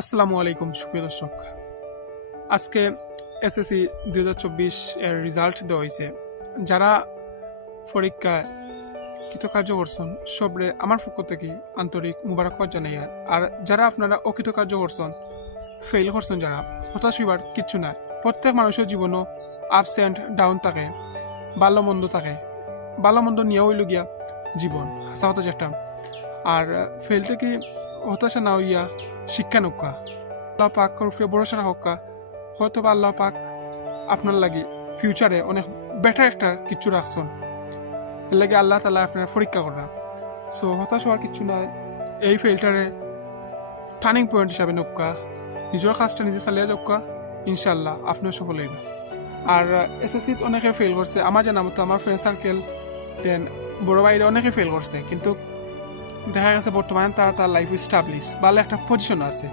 আসসালামু আলাইকুম সুপ্রিয় দর্শক। আজকে এসএসসি 2024 এর রেজাল্ট দেওয়া হয়েছে। যারা পরীক্ষায় কৃতকার্য করছেন সবরে আমার পক্ষ থেকে আন্তরিক মুবারকবাদ জানাই। আর যারা আপনারা অকৃতকার্য করছেন, ফেল করছেন, যারা হতাশ হইবার কিচ্ছু নাই। প্রত্যেক মানুষের জীবনও আপস অ্যান্ড ডাউন থাকে, ভালো মন্দ থাকে। ভালো মন্দ নিয়ে হইল গিয়া জীবন, হাসা হতাশ একটা। আর ফেল থেকে হতাশা না হইয়া শিক্ষা নৌকা আল্লাহ পাক উপরে ভরসা রাখা, হয়তো বা আল্লাহ পাক আপনার লাগে ফিউচারে অনেক বেটার একটা কিছু রাখছেন। এর লাগে আল্লাহ তালা আপনার পরীক্ষা করা। সো হতাশ হওয়ার কিছু নাই। এই ফেলটারে টার্নিং পয়েন্ট হিসাবে নৌকা, নিজের কাজটা নিজে চালিয়ে যাওয়া, ইনশাল্লাহ আপনার সফল হইবে। আর এসএসসিত অনেকে ফেল করছে, আমার জানা মতো আমার ফ্রেন্ড সার্কেল দেন বড় ভাইরা অনেকে ফেল করছে, কিন্তু দেখা গেছে বর্তমানে তার লাইফ স্টাবলিশ, ভালো একটা পজিশন আছে।